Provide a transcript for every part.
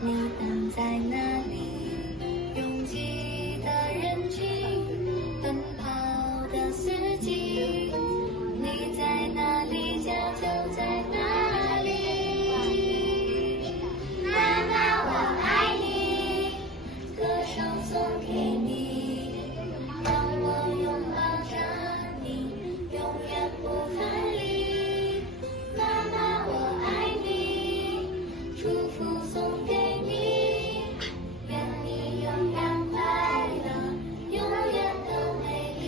你等在哪里？拥挤的人群，奔跑的四季，你在哪里？家就在哪里。妈妈，我爱你，歌声送给你，让我拥抱着你，永远不分离。妈妈，我爱你，祝福送给你，愿你永远快乐，永远都美丽。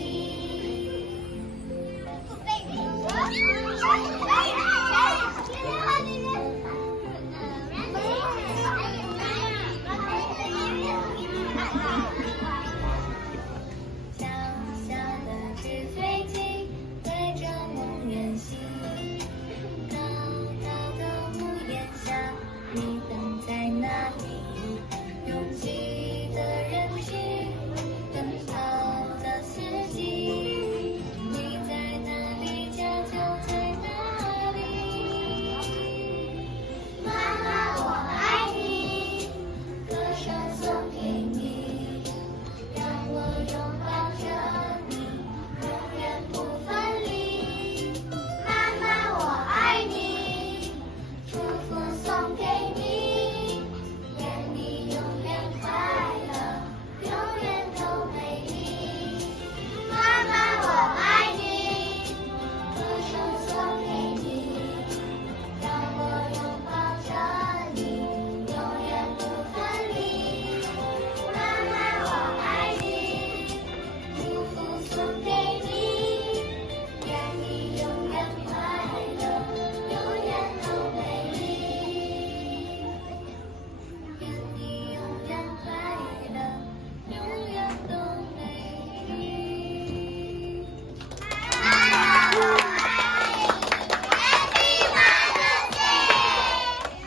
小小的纸飞机带着梦远行，高高的屋檐下，你等在哪里？